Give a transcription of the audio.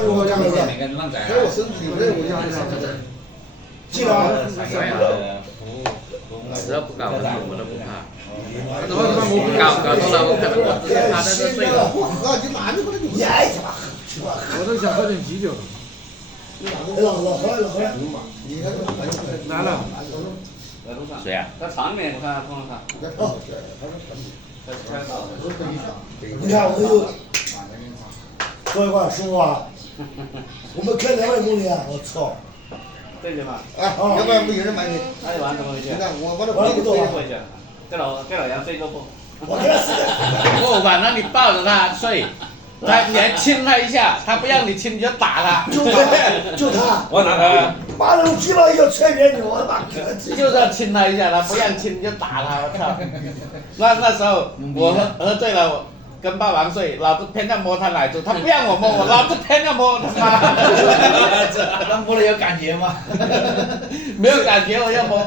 他如何这样子？每个人浪仔。还有我身体有任务压力上的。记得啊。只要不搞我都不怕。搞到了，我可能我直接趴在这睡了。我靠，你哪里不能你爱去吧？我都想喝点啤酒了。老喝了。你看来了。谁呀？在厂里面，我看他碰到他。哦。你看我有各位观众师傅啊，我们开200公里啊，我操！对的嘛。啊，要不然不有人买你？那就玩怎么回事？我把这玩不走啊。给老杨睡个不？我给他死的。不，反正你抱着他睡，你还亲他一下，他不让你亲你就打他。就他。我哪个？妈的，我鸡巴要踹别人，我他妈就是要亲他一下，他不让亲你就打他，我操！那时候我喝醉了，我跟霸王睡，老子偏要摸他奶珠，他不让我摸，我老子偏要摸他妈。那摸了有感觉吗？没有感觉，我要摸。